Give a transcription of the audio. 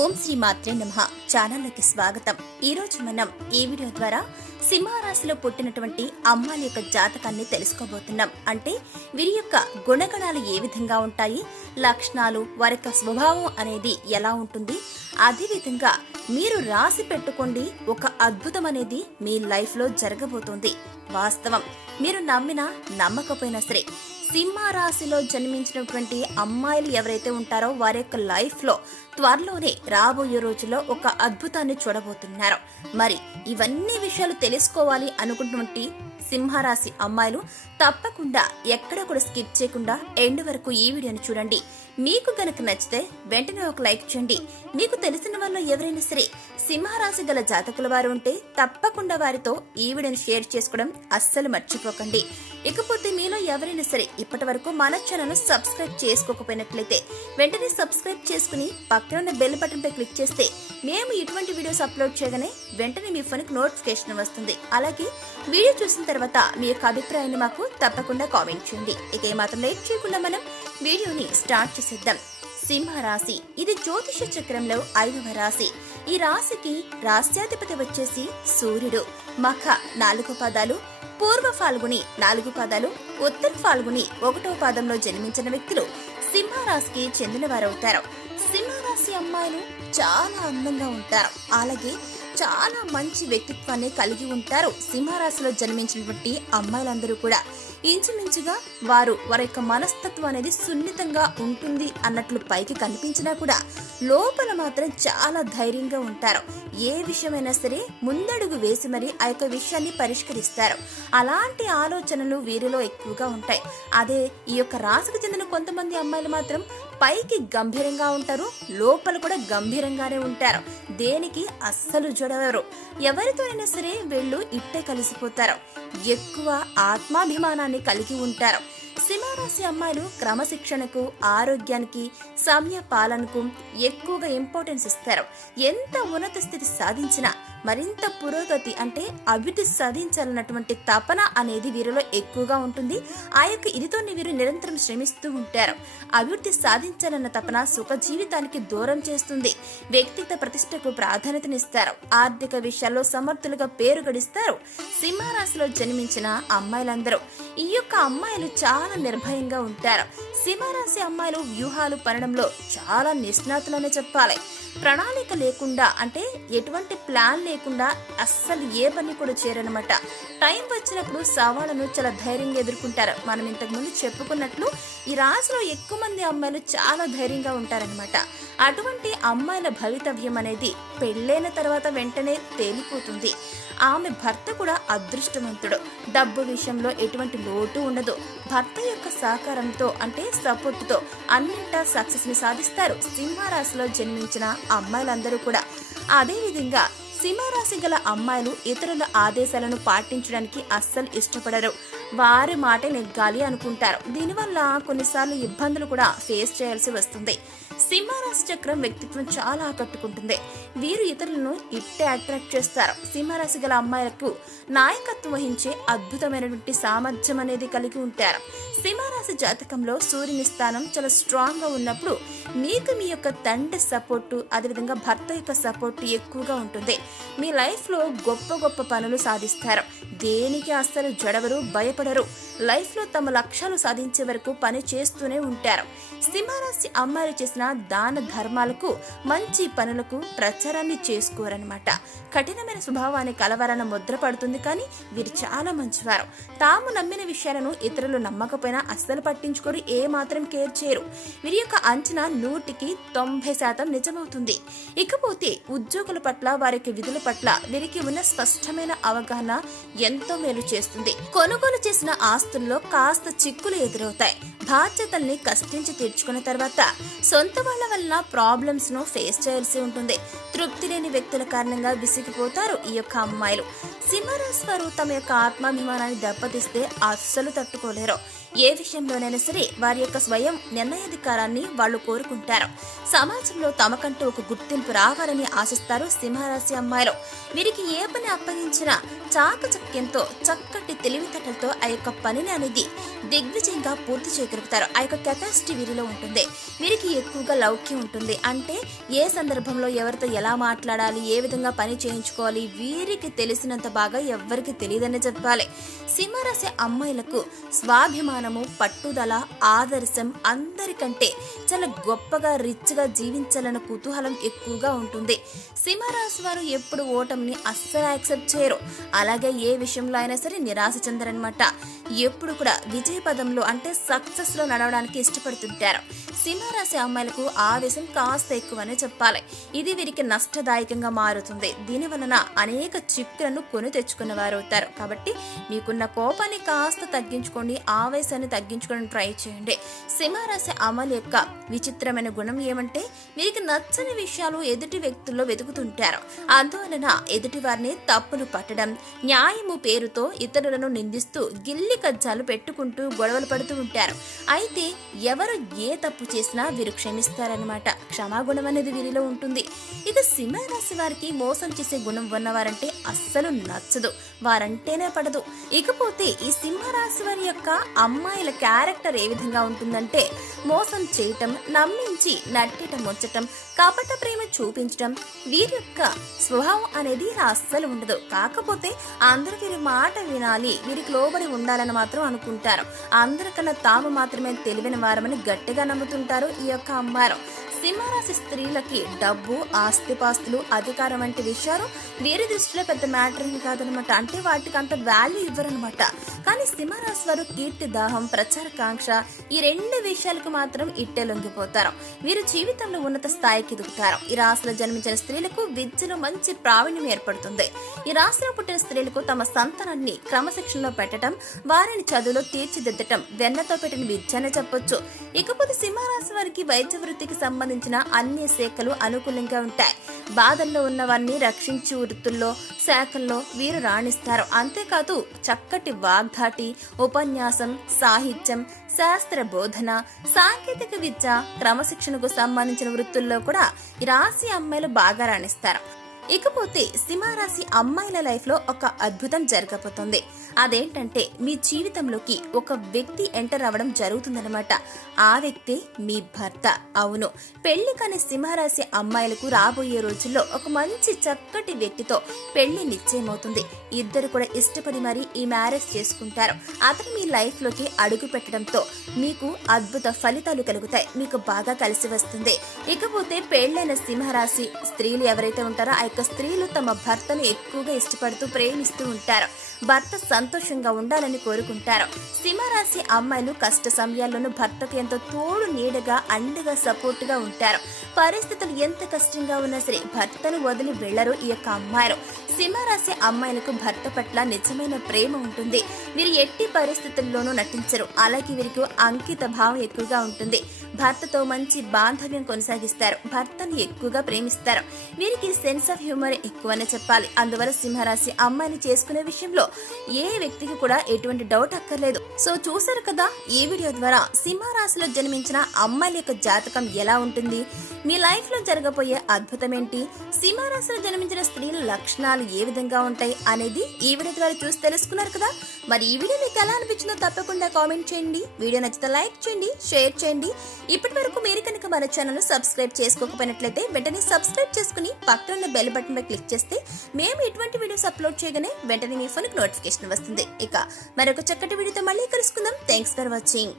ఓం శ్రీ మాత్రే నమః. ఛానల్కి స్వాగతం. ఈ రోజు మనం ఈ వీడియో ద్వారా సింహరాశిలో పుట్టినటువంటి అమ్మాయిల యొక్క జాతకాన్ని తెలుసుకోబోతున్నాం. అంటే వీరి యొక్క గుణగణాలు ఏ విధంగా ఉంటాయి, లక్షణాలు, వారి యొక్క స్వభావం అనేది ఎలా ఉంటుంది, అదేవిధంగా మీరు రాసి పెట్టుకోండి, ఒక అద్భుతం అనేది మీ లైఫ్ లో జరగబోతుంది. వాస్తవం. మీరు నమ్మినా నమ్మకపోయినా సరే సింహరాశిలో జన్మించినటువంటి అమ్మాయిలు ఎవరైతే ఉంటారో వారి యొక్క లైఫ్ లో త్వరలోనే రాబోయే రోజుల్లో ఒక అద్భుతాన్ని చూడబోతున్నారు. మరి ఇవన్నీ విషయాలు తెలుసుకోవాలి అనుకున్నటువంటి సింహరాశి అమ్మాయిలు తప్పకుండా ఎక్కడ కూడా స్కిప్ చేయకుండా ఎండ్ వరకు ఈ వీడియోని చూడండి. మీకు గనక నచ్చితే వెంటనే ఒక లైక్ చేయండి. మీకు తెలిసిన వాళ్ళు ఎవరైనా సరే సింహరాశి గల జాతకుల వారు ఉంటే తప్పకుండా వారితో ఈ వీడియోని షేర్ చేసుకోవడం అస్సలు మర్చిపోకండి. ఇకపోతే మీలో ఎవరైనా సరే ఇప్పటి వరకు మన ఛానల్ సబ్స్క్రైబ్ చేసుకోకపోయినట్లయితే వెంటనే సబ్స్క్రైబ్ చేసుకుని పక్కన ఉన్న బెల్ బటన్ పై క్లిక్ చేస్తే మేము ఇటువంటి వీడియోస్ అప్లోడ్ చేయగానే వెంటనే మీ ఫోన్కి నోటిఫికేషన్ వస్తుంది. అలాగే వీడియో చూసిన తర్వాత మీ యొక్క అభిప్రాయాన్ని మాకు తప్పకుండా కామెంట్ చేయండి. ఇక ఏమాత్రం లేట్ చేయకుండా మనం వీడియోని స్టార్ట్ చేసేద్దాం. సింహరాశి ఇది జ్యోతిష చక్రంలో 5వ రాశి. ఈ రాశికి రాశ్యాధిపతి వచ్చేసి సూర్యుడు. మఖ 4 పాదాలు, పూర్వ ఫాల్గుని 4 పాదాలు, ఉత్తర ఫాల్గుని 1వ పాదంలో జన్మించిన వ్యక్తులు సింహరాశికి చెందిన వారవుతారు. సింహరాశి అమ్మాయిలు చాలా అందంగా ఉంటారు. అలాగే చాలా మంచి వ్యక్తిత్వాన్ని కలిగి ఉంటారు. సింహరాశిలో జన్మించినటువంటి అమ్మాయిలందరూ కూడా ఇంచుమించుగా వారి యొక్క మనస్తత్వం అనేది సున్నితంగా ఉంటుంది అన్నట్లు పైకి కనిపించినా కూడా లోపల మాత్రం చాలా ధైర్యంగా ఉంటారు. ఏ విషయమైనా సరే ముందడుగు వేసి మరి ఆ యొక్క విషయాన్ని పరిష్కరిస్తారు. అలాంటి ఆలోచనలు వీరిలో ఎక్కువగా ఉంటాయి. అదే ఈ యొక్క రాశికి చెందిన కొంతమంది అమ్మాయిలు మాత్రం పైకి గంభీరంగా ఉంటారు, లోపల కూడా గంభీరంగానే ఉంటారు. దేనికి అస్సలు జడవరు. ఎవరితో అయినా సరే వీళ్ళు ఇట్టే కలిసిపోతారు. ఎక్కువ ఆత్మాభిమానాన్ని కలిగి ఉంటారు. సింహరాశి అమ్మాయిలు క్రమశిక్షణకు, ఆరోగ్యానికి, సమయ పాలనకు ఎక్కువగా ఇంపార్టెన్స్ ఇస్తారు. ఎంత ఉన్నత స్థితి సాధించినా మరింత పురోగతి అంటే అభివృద్ధి సాధించాలన్నటువంటి తపన అనేది వీరిలో ఎక్కువగా ఉంటుంది. ఆ యొక్క ఇదితోనే వీరు నిరంతరం శ్రమిస్తూ ఉంటారు. అభివృద్ధి సాధించాలన్న తపన సుఖ జీవితానికి దూరం చేస్తుంది. వ్యక్తిగత ప్రతిష్టకు ప్రాధాన్యతనిస్తారు. ఆర్థిక విషయాల్లో సమర్థులుగా పేరు గడిస్తారు. సింహరాశిలో జన్మించిన అమ్మాయిలందరూ ఈ యొక్క అమ్మాయిలు చాలా నిర్భయంగా ఉంటారు. సింహరాశి అమ్మాయిలు వ్యూహాలు పనడంలో చాలా నిష్ణాతులనే చెప్పాలి. ప్రణాళిక లేకుండా అంటే ఎటువంటి ప్లాన్ లేకుండా అస్సలు ఏ పని కూడా చేయరనమాట. టైం వచ్చినప్పుడు సవాళ్ళను చాలా ధైర్యంగా ఎదుర్కొంటారు. మనం ఇంతకు ముందు చెప్పుకున్నట్లు ఈ రాశిలో ఎక్కువ మంది అమ్మాయిలు చాలా ధైర్యంగా ఉంటారనమాట. అటువంటి అమ్మాయిల భవితవ్యం అనేది పెళ్ళైన తర్వాత వెంటనే తేలిపోతుంది. ఆమె భర్త కూడా అదృష్టవంతుడు. డబ్బు విషయంలో ఎటువంటి లోటు ఉండదు. భర్త యొక్క సహకారంతో అంటే సపోర్టుతో అన్నింటా సక్సెస్ ని సాధిస్తారు సింహరాశిలో జన్మించిన అమ్మాయిలందరూ కూడా. అదేవిధంగా సింహరాశి గల అమ్మాయిలు ఇతరుల ఆదేశాలను పాటించడానికి అస్సలు ఇష్టపడరు. వారి మాట నెగ్గాలి అనుకుంటారు. దీనివల్ల కొన్నిసార్లు ఇబ్బందులు కూడా ఫేస్ చేయాల్సి వస్తుంది. సింహరాశి చక్రం వ్యక్తిత్వం చాలా ఆకట్టుకుంటుంది. వీరు ఇతరులను ఇట్టే అట్రాక్ట్ చేస్తారు. సింహరాశి గల అమ్మాయిలకు నాయకత్వం వహించే అద్భుతమైనటువంటి సామర్థ్యం అనేది కలిగి ఉంటారు. సింహరాశి జాతకంలో సూర్యుని స్థానం చాలా స్ట్రాంగ్ గా ఉన్నప్పుడు మీకు మీ యొక్క తండ్రి సపోర్టు, అదేవిధంగా భర్త యొక్క సపోర్టు ఎక్కువగా ఉంటుంది. మీ లైఫ్ లో గొప్ప గొప్ప పనులు సాధిస్తారు. దేనికి అస్సలు జడవరు, భయపడరు. లైఫ్ లో తమ లక్ష్యాలు సాధించే వరకు పని చేస్తూనే ఉంటారు. సింహరాశి అమ్మాయిలు చేసిన దాన ధర్మాలకు, మంచి పనులకు ప్రచారాన్ని చేసుకోరనమాట. కఠినమైన స్వభావాన్ని కలవరన ముద్ర పడుతుంది. కానీ వీరు చాలా మంచివారు. తాము నమ్మిన విషయాలను ఇతరులు నమ్మకపోయినా అస్సలు పట్టించుకోరు, ఏ మాత్రం కేర్ చేయరు. వీరి యొక్క అంచనా 100కి 90% నిజమవుతుంది. ఇకపోతే ఉద్యోగుల పట్ల, వారికి విధుల పట్ల వీరికి ఉన్న స్పష్టమైన అవగాహన ఎంతో మేలు చేస్తుంది. కొనుగోలు చేసిన ఆస్తుల్లో కాస్త చిక్కులు ఎదురవుతాయి. బాధ్యతల్ని కష్టించి తీర్చుకున్న తర్వాత సొంత వాళ్ళ వలన ప్రాబ్లమ్స్ ను ఫేస్ చేయాల్సి ఉంటుంది. తృప్తి లేని వ్యక్తుల కారణంగా విసిగిపోతారు ఈ యొక్క అమ్మాయిలు. సింహరాశి వారు తమ యొక్క ఆత్మాభిమానాన్ని దెబ్బతీస్తే అస్సలు తట్టుకోలేరు. ఏ విషయంలోనైనా సరే వారి యొక్క స్వయం నిర్ణయాధికారాన్ని వాళ్ళు కోరుకుంటారు. సమాజంలో తమకంటూ ఒక గుర్తింపు రావాలని ఆశిస్తారు సింహరాశి అమ్మాయిలు. వీరికి ఏ పని అప్పగించినా చాకచక్యంగా చాకచక్యంతో చక్కటి తెలివితేటలతో ఆ యొక్క పనిని అనేది దిగ్విజయంగా పూర్తి చేయగలుగుతారు. ఆ యొక్క కెపాసిటీ వీరిలో ఉంటుంది. వీరికి ఎక్కువగా లౌక్యం ఉంటుంది. అంటే ఏ సందర్భంలో ఎవరితో ఎలా మాట్లాడాలి, ఏ విధంగా పని చేయించుకోవాలి వీరికి తెలిసినంత బాగా ఎవ్వరికి తెలియదని చెప్పాలి. సింహరాశి అమ్మాయిలకు స్వాభిమానము, పట్టుదల, ఆదర్శం, అందరికంటే చాలా గొప్పగా రిచ్గా జీవించాలన్న కుతూహలం ఎక్కువగా ఉంటుంది. సింహరాశి వారు ఎప్పుడు ఓటమిని అస్సలు యాక్సెప్ట్ చేయరు. అలాగే ఏ విషయంలో అయినా సరే నిరాశ చెందరనమాట. ఎప్పుడు కూడా విజయ పదంలో అంటే సక్సెస్ లో నడవడానికి ఇష్టపడుతుంటారు. సింహరాశి అమ్మాయిలకు ఆవేశం కాస్త ఎక్కువనే చెప్పాలి. ఇది వీరికి నష్టదాయకంగా మారుతుంది. దీని వలన అనేక చిక్కులను కొని తెచ్చుకున్న వారు అవుతారు. కాబట్టి మీకున్న కోపాన్ని కాస్త తగ్గించుకోండి, ఆవేశాన్ని తగ్గించుకోవడానికి ట్రై చేయండి. సింహరాశి అమ్మాయిల యొక్క విచిత్రమైన గుణం ఏమంటే వీరికి నచ్చని విషయాలు ఎదుటి వ్యక్తుల్లో వెతుకుతుంటారు. అందువలన ఎదుటి వారిని తప్పులు పట్టడం, న్యాయము పేరుతో ఇతరులను నిందిస్తూ గిల్లి కజ్జాలు పెట్టుకుంటూ గొడవలు పడుతూ ఉంటారు. అయితే ఎవరు ఏ తప్పు చేసినా వీరు క్షమిస్తారనమాట. క్షమాగుణం అనేది వీరిలో ఉంటుంది. ఇక సింహరాశి వారికి మోసం చేసే గుణం ఉన్నవారంటే అస్సలు నచ్చదు, వారంటేనే పడదు. ఇకపోతే ఈ సింహరాశి వారి యొక్క అమ్మాయిల క్యారెక్టర్ ఏ విధంగా ఉంటుందంటే మోసం చేయటం, నమ్మించి నట్టేట ముంచటం, కపట ప్రేమ చూపించటం వీరి యొక్క స్వభావం అనేది అస్సలు ఉండదు. కాకపోతే అందరూ వీరి మాట వినాలి, వీరికి లోబడి ఉండాలని మాత్రం అనుకుంటారు. అందరికన్నా తాము మాత్రమే తెలివైన వారమని గట్టిగా నమ్ముతుంటారు ఈ యొక్క అమ్మారు. సింహరాశి స్త్రీలకి డబ్బు, ఆస్తిపాస్తులు, అధికారం వంటి విషయాలు వీరి దృష్టిలో పెద్ద మ్యాటర్ ఏం కాదనమాట. అంటే వాటికి అంత వాల్యూ ఇవ్వరనమాట. కానీ సింహరాశి వారు కీర్తి దాహం, ప్రచారకాంక్ష ఈ రెండు విషయాలకు మాత్రం ఇట్టే లొంగిపోతారు. వీరు జీవితంలో ఉన్నత స్థాయికి ఎదుగుతారు. ఈ రాశిలో జన్మించిన స్త్రీలకు విద్యలో మంచి ప్రావీణ్యం ఏర్పడుతుంది. ఈ రాశిలో పుట్టిన స్త్రీలకు తమ సంతానాన్ని క్రమశిక్షణలో పెట్టడం, వారిని చదువులో తీర్చిదిద్దటం వెన్నతో పెట్టిన విద్య అనే చెప్పొచ్చు. ఇకపోతే సింహరాశి వారికి వైద్య వృత్తికి సంబంధించిన అన్ని శాఖలు అనుకూలంగా ఉంటాయి. బాధల్లో ఉన్న వారిని రక్షించే వృత్తుల్లో, శాఖల్లో వీరు రాణిస్తారు. అంతేకాదు చక్కటి వాగ్ధాటి, ఉపన్యాసం, సాహిత్యం, శాస్త్ర బోధన, సాంకేతిక విద్య, క్రమశిక్షణకు సంబంధించిన వృత్తుల్లో కూడా ఈ రాశి అమ్మాయిలు బాగా రాణిస్తారు. ఇకపోతే సింహరాశి అమ్మాయిల లైఫ్ లో ఒక అద్భుతం జరగబోతుంది. అదేంటంటే మీ జీవితంలోకి ఒక వ్యక్తి ఎంటర్ అవ్వడం జరుగుతుందన్నమాట. ఆ వ్యక్తి మీ భర్త. అవును, పెళ్లి కాని సింహరాశి అమ్మాయిలకు రాబోయే రోజుల్లో ఒక మంచి చక్కటి వ్యక్తితో పెళ్లి నిశ్చయమవుతుంది. ఇద్దరు కూడా ఇష్టపడి మరి ఈ మ్యారేజ్ చేసుకుంటారు. అతను మీ లైఫ్ లోకి అడుగు పెట్టడంతో మీకు అద్భుత ఫలితాలు కలుగుతాయి. మీకు బాగా కలిసి వస్తుంది. ఇకపోతే పెళ్లైన సింహరాశి స్త్రీలు ఎవరైతే ఉంటారో ఆ స్త్రీలు తమ భర్తను ఎక్కువగా ఇష్టపడుతూ ప్రేమిస్తూ ఉంటారు. భర్త సంతోషంగా ఉండాలని కోరుకుంటారు. సింహరాశి అమ్మాయిలు కష్ట సమయాల్లోనూ భర్తకు ఎంతో తోడు నీడగా, అండగా, సపోర్ట్ గా ఉంటారు. పరిస్థితులు ఎంత కష్టంగా ఉన్నా సరే భర్తను వదిలి వెళ్లరు ఈ యొక్క అమ్మాయిలు. సింహరాశి అమ్మాయిలకు భర్త పట్ల నిజమైన ప్రేమ ఉంటుంది. వీరు ఎట్టి పరిస్థితుల్లోనూ నటించరు. అలాగే వీరికి అంకిత భావం ఎక్కువగా ఉంటుంది. భర్తతో మంచి బాంధవ్యం కొనసాగిస్తారు. భర్తను ఎక్కువగా ప్రేమిస్తారు. వీరికి సెన్స్ ఆఫ్ హ్యూమర్ ఎక్కువనే చెప్పాలి. అందువల్ల సింహరాశి అమ్మాయిని చేసుకునే విషయంలో ఏ వ్యక్తికి కూడా ఎటువంటి డౌట్ అక్కర్లేదు. సో చూసారు కదా ఈ వీడియో ద్వారా సింహరాశిలో జన్మించిన అమ్మాయిల యొక్క జాతకం ఎలా ఉంటుంది, మీ లైఫ్ లో జరగబోయే అద్భుతం ఏంటి, సింహరాశిలో జన్మించిన స్త్రీల లక్షణాలు ఏ విధంగా ఉంటాయి అనేది ఈ వీడియో ద్వారా చూసి తెలుసుకున్నారు కదా. మరి ఈ వీడియో మీకు ఎలా అనిపించిందో తప్పకుండా కామెంట్ చేయండి. వీడియో నచ్చితే లైక్ చేయండి, షేర్ చేయండి. ఇప్పటి వరకు మీరు కనుక మన ఛానల్ సబ్స్క్రైబ్ చేసుకోకపోయినట్లయితే వెంటనే సబ్స్క్రైబ్ చేసుకుని పక్కన ఉన్న బెల్ బటన్ పై క్లిక్ చేస్తే మేము ఎటువంటి వీడియోస్ అప్లోడ్ చేయగానే వెంటనే మీ ఫోన్కి నోటిఫికేషన్ వస్తుంది. ఇక మరొక చక్కటి వీడియోతో మళ్ళీ కలుసుకుందాం. Thanks for watching.